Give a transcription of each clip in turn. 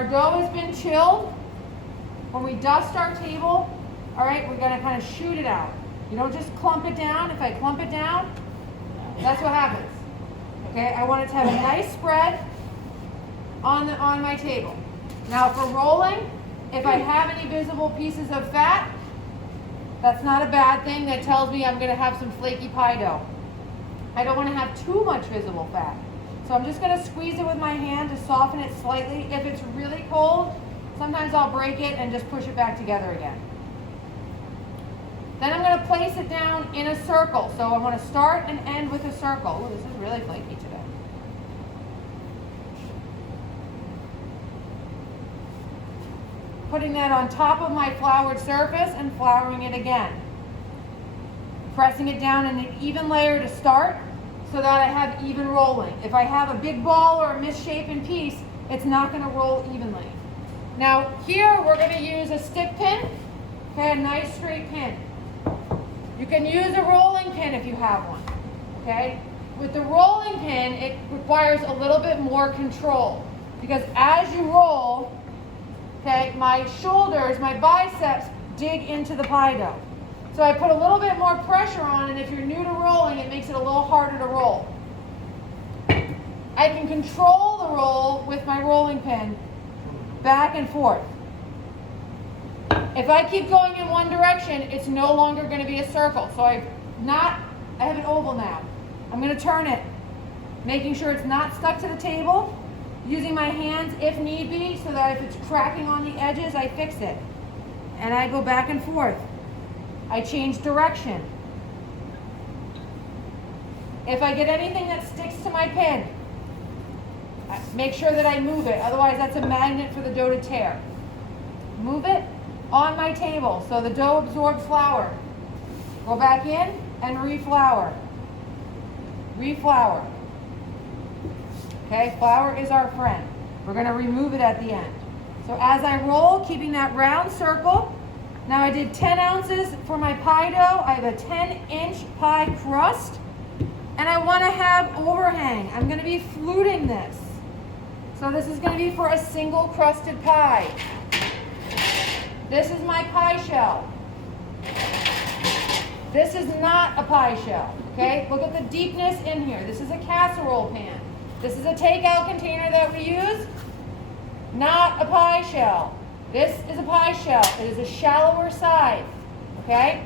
our dough has been chilled, when we dust our table, all right, we're gonna kind of shoot it out. You don't just clump it down. If I clump it down, that's what happens. Okay, I want it to have a nice spread on my table. Now for rolling, if I have any visible pieces of fat, that's not a bad thing. That tells me I'm gonna have some flaky pie dough. I don't wanna have too much visible fat. So I'm just gonna squeeze it with my hand to soften it slightly. If it's really cold, sometimes I'll break it and just push it back together again. Then I'm gonna place it down in a circle. So I wanna start and end with a circle. Ooh, this is really flaky today. Putting that on top of my floured surface and flouring it again. Pressing it down in an even layer to start so that I have even rolling. If I have a big ball or a misshapen piece, it's not gonna roll evenly. Now here we're gonna use a stick pin, okay, a nice straight pin. You can use a rolling pin if you have one, okay? With the rolling pin, it requires a little bit more control because as you roll, okay, my shoulders, my biceps dig into the pie dough. So I put a little bit more pressure on, and if you're new to rolling, it makes it a little harder to roll. I can control the roll with my rolling pin back and forth. If I keep going in one direction, it's no longer going to be a circle. So I have an oval now. I'm going to turn it, making sure it's not stuck to the table, using my hands if need be, so that if it's cracking on the edges, I fix it. And I go back and forth. I change direction. If I get anything that sticks to my pin, make sure that I move it. Otherwise, that's a magnet for the dough to tear. Move it on my table so the dough absorbs flour. Go back in and reflour. Reflour. Okay, flour is our friend. We're going to remove it at the end. So as I roll, keeping that round circle. Now I did 10 ounces for my pie dough. I have a 10-inch pie crust. And I want to have overhang. I'm going to be fluting this. So this is going to be for a single crusted pie. This is my pie shell. This is not a pie shell, okay? Look at the deepness in here. This is a casserole pan. This is a takeout container that we use, not a pie shell. This is a pie shell. It is a shallower side, okay?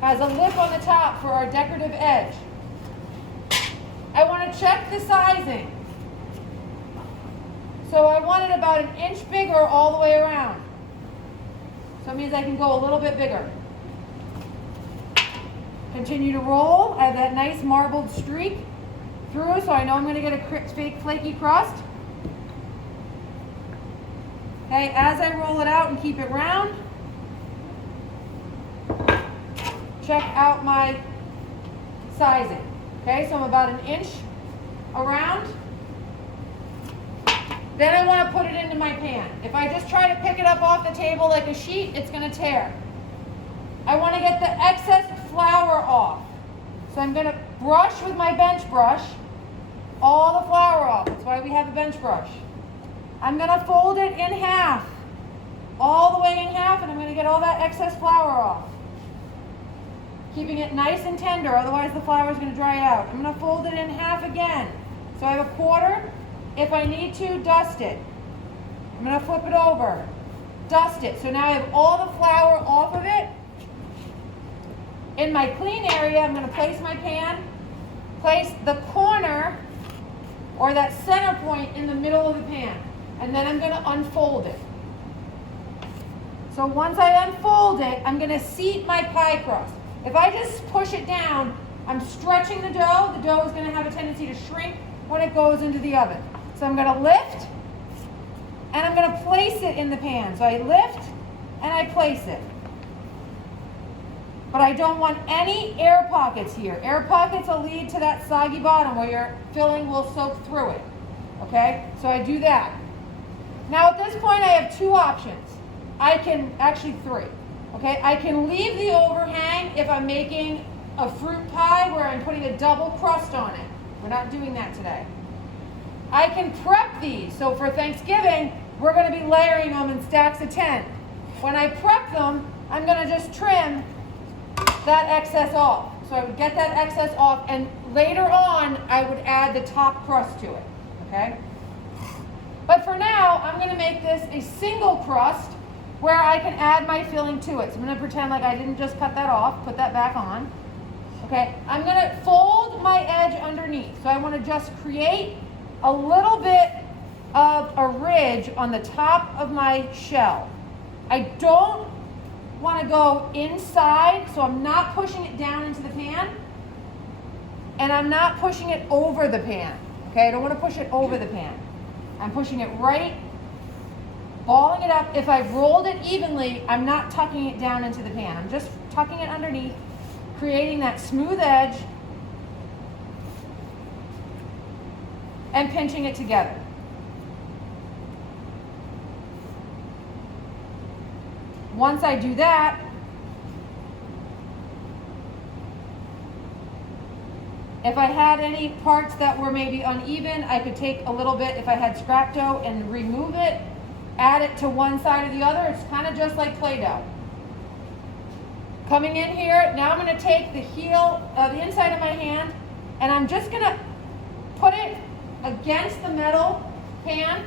Has a lip on the top for our decorative edge. I want to check the sizing. So I want it about an inch bigger all the way around. So it means I can go a little bit bigger. Continue to roll. I have that nice marbled streak through, so I know I'm going to get a flaky crust. Okay, as I roll it out and keep it round, check out my sizing. Okay, so I'm about an inch around. Then I want to put it into my pan. If I just try to pick it up off the table like a sheet, it's going to tear. I want to get the excess flour off. So I'm going to brush with my bench brush all the flour off. That's why we have a bench brush. I'm going to fold it in half, all the way in half, and I'm going to get all that excess flour off. Keeping it nice and tender, otherwise the flour is going to dry out. I'm going to fold it in half again. So I have a quarter. If I need to, dust it. I'm going to flip it over, dust it. So now I have all the flour off of it. In my clean area, I'm going to place my pan, place the corner or that center point in the middle of the pan, and then I'm going to unfold it. So once I unfold it, I'm going to seat my pie crust. If I just push it down, I'm stretching the dough. The dough is going to have a tendency to shrink when it goes into the oven. So I'm going to lift, and I'm going to place it in the pan. So I lift, and I place it. But I don't want any air pockets here. Air pockets will lead to that soggy bottom where your filling will soak through it. Okay? So I do that. Now at this point I have two options. Actually three. Okay? I can leave the overhang if I'm making a fruit pie where I'm putting a double crust on it. We're not doing that today. I can prep these. So for Thanksgiving, we're going to be layering them in stacks of 10. When I prep them, I'm going to just trim that excess off. So I would get that excess off, and later on, I would add the top crust to it, okay? But for now, I'm going to make this a single crust where I can add my filling to it. So I'm going to pretend like I didn't just cut that off, put that back on. Okay, I'm going to fold my edge underneath. So I want to just create a little bit of a ridge on the top of my shell. I don't want to go inside, so I'm not pushing it down into the pan, and I'm not pushing it over the pan. Okay, I don't want to push it over the pan. I'm pushing it right, balling it up. If I've rolled it evenly, I'm not tucking it down into the pan. I'm just tucking it underneath, creating that smooth edge, and pinching it together. Once I do that, if I had any parts that were maybe uneven, I could take a little bit, if I had scrap dough, and remove it, add it to one side or the other. It's kind of just like Play-Doh. Coming in here, now I'm going to take the heel, the inside of my hand, and I'm just going to put it against the metal pan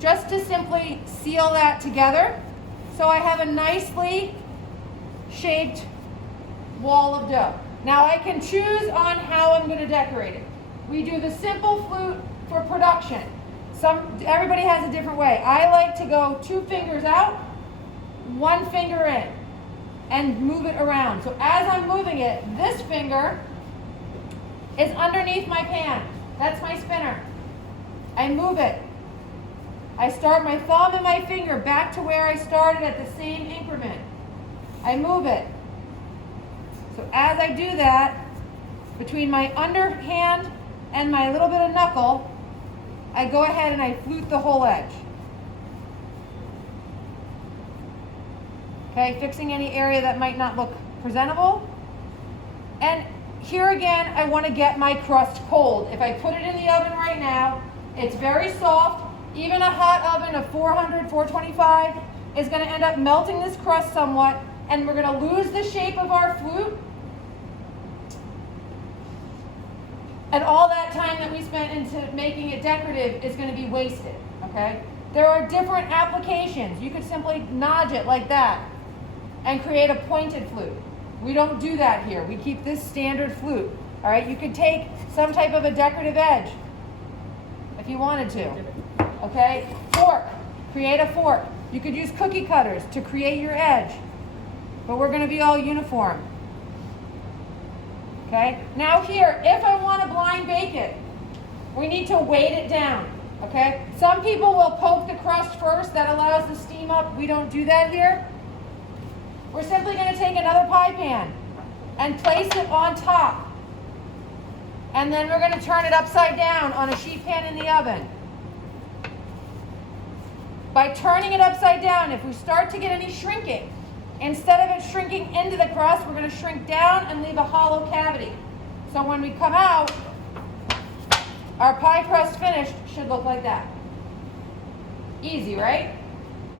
just to simply seal that together. So I have a nicely shaped wall of dough. Now I can choose on how I'm going to decorate it. We do the simple flute for production. Everybody has a different way. I like to go 2 fingers out, 1 finger in, and move it around. So as I'm moving it, this finger is underneath my pan. That's my spinner. I move it. I start my thumb and my finger back to where I started at the same increment. I move it. So as I do that, between my underhand and my little bit of knuckle, I go ahead and I flute the whole edge. Okay, fixing any area that might not look presentable. And here again, I want to get my crust cold. If I put it in the oven right now, it's very soft. Even a hot oven of 400, 425 is going to end up melting this crust somewhat, and we're going to lose the shape of our flute. And all that time that we spent into making it decorative is going to be wasted, okay? There are different applications. You could simply nudge it like that and create a pointed flute. We don't do that here. We keep this standard flute, all right? You could take some type of a decorative edge if you wanted to. Okay, fork, create a fork. You could use cookie cutters to create your edge, but we're going to be all uniform. Okay, now here, if I want to blind bake it, we need to weight it down. Okay, some people will poke the crust first. That allows the steam up. We don't do that here. We're simply going to take another pie pan and place it on top, and then we're going to turn it upside down on a sheet pan in the oven. By turning it upside down, if we start to get any shrinking, instead of it shrinking into the crust, we're going to shrink down and leave a hollow cavity. So when we come out, our pie crust finished should look like that. Easy, right?